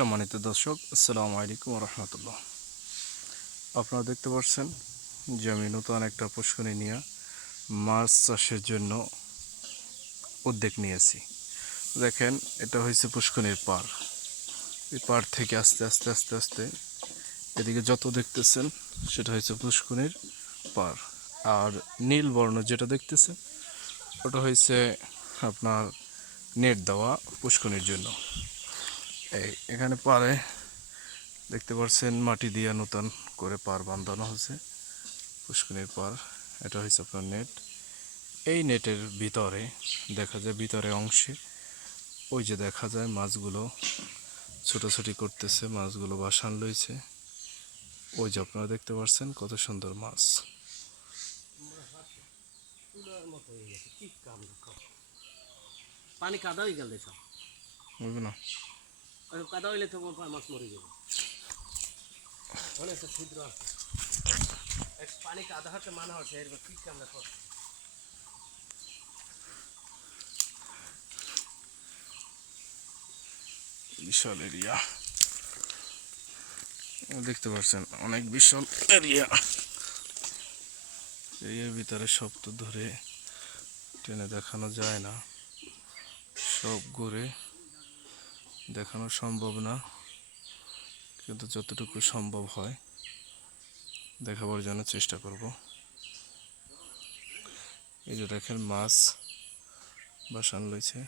সম্মানিত দর্শক, আসসালামু আলাইকুম রহমতুল্লাহ। আপনারা দেখতে পাচ্ছেন যে আমি নতুন একটা পুষ্করণী নিয়ে মাছ চাষের জন্য উদ্যোগ নিয়েছি। দেখেন, এটা হয়েছে পুষ্করণীর পাড়। এই পাড় থেকে আস্তে আস্তে আস্তে আস্তে এদিকে যত দেখতেছেন সেটা হচ্ছে পুষ্করণীর পাড়। আর নীল বর্ণ যেটা দেখতেছেন ওটা হয়েছে আপনার নেট দেওয়া পুষ্করণীর জন্য। এখানে পাড়ে দেখতে পাচ্ছেন মাটি দিয়ে নতুন করে পার বাঁধানো হয়েছে পুষ্করণীর পার। এটা হচ্ছে আপনার নেট। এই নেটের ভিতরে দেখা যায়, ভিতরে অংশে ওই যে দেখা যায় মাছগুলো ছোটাছুটি করতেছে, মাছগুলো বাসান লইছে। ওই যে আপনারা দেখতে পাচ্ছেন কত সুন্দর মাছ। পানি কাদা হয়ে গেল বুঝবে না, কাদা হইলে তো মাছ মরে যাবে। অনেক ছিদ্র আছে, পানি কাদা হতে মানা হচ্ছে এরকম ঠিক আমরা করছি। বিশাল এরিয়া দেখতে পাচ্ছেন, অনেক বিশাল এরিয়া। এর ভিতরে সব তো ধরে টেনে দেখানো যায় না, সব ঘুরে দেখানো সম্ভব না, কিন্তু যতটুকু সম্ভব হয় দেখাবার জন্য চেষ্টা করব। এই যে দেখেন মাছ বাসান লইছে।